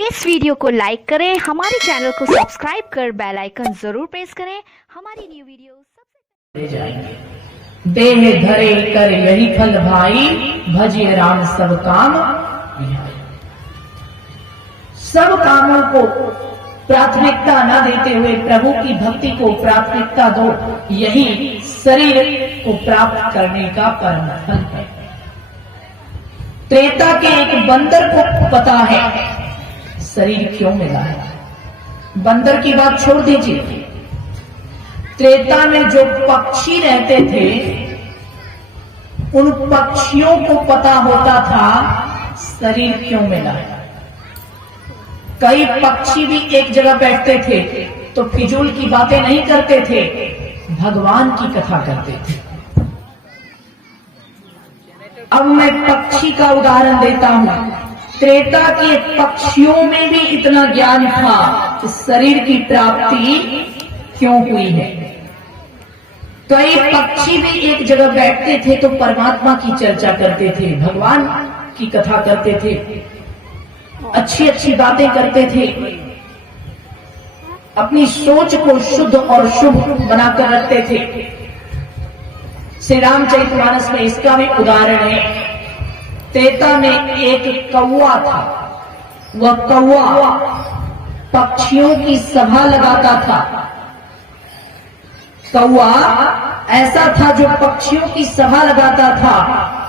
इस वीडियो को लाइक करें, हमारे चैनल को सब्सक्राइब कर बेल आइकन जरूर प्रेस करें। हमारी न्यू वीडियो सबसे ले जाएंगे। देह धरे कर यही फल भाई, भजिए राम सब काम विहाई। सब कामों को प्राथमिकता न देते हुए प्रभु की भक्ति को प्राथमिकता दो, यही शरीर को प्राप्त करने का परम फल है। त्रेता के एक बंदर को पता है शरीर क्यों मिला है। बंदर की बात छोड़ दीजिए, त्रेता में जो पक्षी रहते थे उन पक्षियों को पता होता था शरीर क्यों मिला है। कई पक्षी भी एक जगह बैठते थे तो फिजूल की बातें नहीं करते थे, भगवान की कथा करते थे। अब मैं पक्षी का उदाहरण देता हूं। त्रेता के पक्षियों में भी इतना ज्ञान था कि शरीर की प्राप्ति क्यों हुई है। कई पक्षी भी एक जगह बैठते थे तो परमात्मा की चर्चा करते थे, भगवान की कथा करते थे, अच्छी अच्छी बातें करते थे, अपनी सोच को शुद्ध और शुभ बनाकर रखते थे। श्री रामचरितमानस में इसका भी उदाहरण है। त्रेता में एक कौवा था। वह कौवा पक्षियों की सभा लगाता था। कौवा ऐसा था जो पक्षियों की सभा लगाता था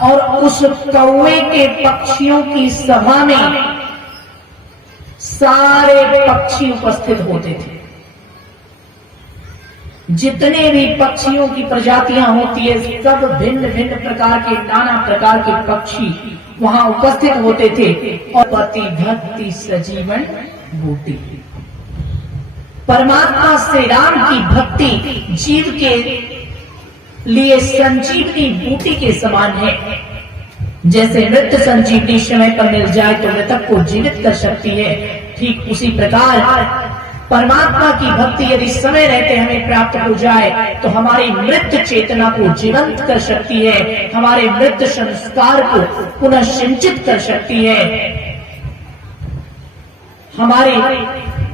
और उस कौवे के पक्षियों की सभा में सारे पक्षी उपस्थित होते थे। जितने भी पक्षियों की प्रजातियां होती है, सब भिन्न भिन्न प्रकार के, नाना प्रकार के पक्षी वहां उपस्थित होते थे। और पति भक्ति सजीवन बूटी, परमात्मा श्री राम की भक्ति जीव के लिए संजीवनी बूटी के समान है। जैसे मृत संजीवनी समय पर मिल जाए तो मृतक को जीवित कर सकती है, ठीक उसी प्रकार परमात्मा की भक्ति यदि समय रहते हमें प्राप्त हो जाए तो हमारी मृत चेतना को जीवंत कर सकती है, हमारे मृत संस्कार को पुनः सिंचित कर सकती है। हमारे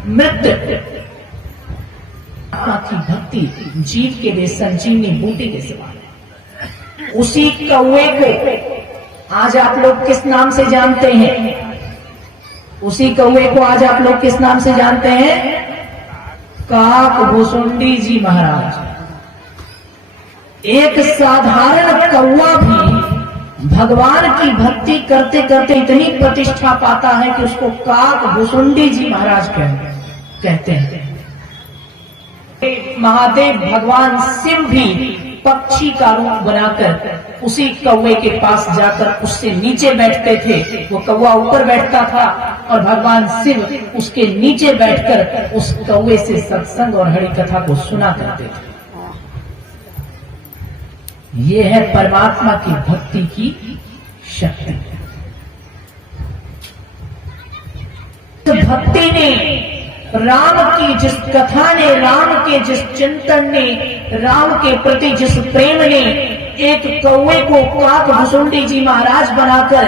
मृत आत्मा की भक्ति जीव के लिए संजीवनी बूटी के समान है। उसी कौवे को आज आप लोग किस नाम से जानते हैं? उसी कौवे को आज आप लोग किस नाम से जानते हैं? काक भुसुंडी जी महाराज। एक साधारण कौवा भी भगवान की भक्ति करते करते इतनी प्रतिष्ठा पाता है कि उसको काक भुसुंडी जी महाराज कहते हैं। महादेव भगवान शिव भी पक्षी का रूप बनाकर उसी कौवे के पास जाकर उससे नीचे बैठते थे। वो कौवा ऊपर बैठता था और भगवान शिव उसके नीचे बैठकर उस कौवे से सत्संग और हरि कथा को सुना करते थे। ये है परमात्मा की भक्ति की शक्ति। भक्ति ने, राम की जिस कथा ने, राम के जिस चिंतन ने, राम के प्रति जिस प्रेम ने एक कौवे को काक भुसुंडी जी महाराज बनाकर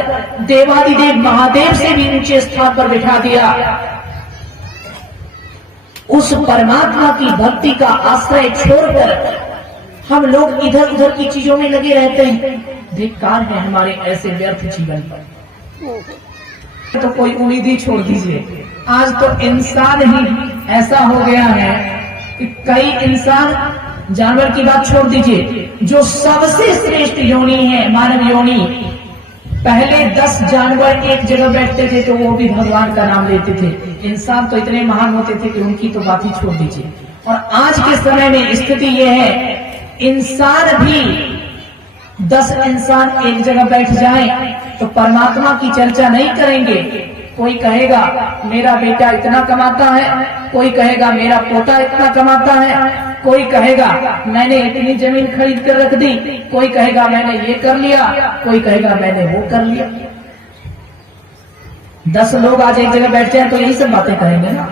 देवादिदेव महादेव से भी ऊंचे स्थान पर बिठा दिया। उस परमात्मा की भक्ति का आश्रय छोड़कर हम लोग इधर उधर की चीजों में लगे रहते हैं। धिक्कार है हमारे ऐसे व्यर्थ जीवन पर। तो कोई उम्मीद ही छोड़ दीजिए। आज तो इंसान ही ऐसा हो गया है कि कई इंसान, जानवर की बात छोड़ दीजिए, जो सबसे श्रेष्ठ योनि है मानव योनि, पहले 10 जानवर एक जगह बैठते थे तो वो भी भगवान का नाम लेते थे। इंसान तो इतने महान होते थे कि उनकी तो बात ही छोड़ दीजिए। और आज के समय में स्थिति यह है, इंसान भी 10 इंसान एक जगह बैठ जाएं तो परमात्मा की चर्चा नहीं करेंगे। कोई कहेगा मेरा बेटा इतना कमाता है, कोई कहेगा मेरा पोता इतना कमाता है, कोई कहेगा मैंने इतनी जमीन खरीद कर रख दी, कोई कहेगा मैंने ये कर लिया, कोई कहेगा मैंने वो कर लिया। 10 लोग आज एक जगह बैठ जाए तो यही सब बातें करेंगे ना,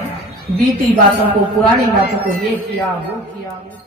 बीती बातों को, पुरानी बातों को, ये किया वो किया वो।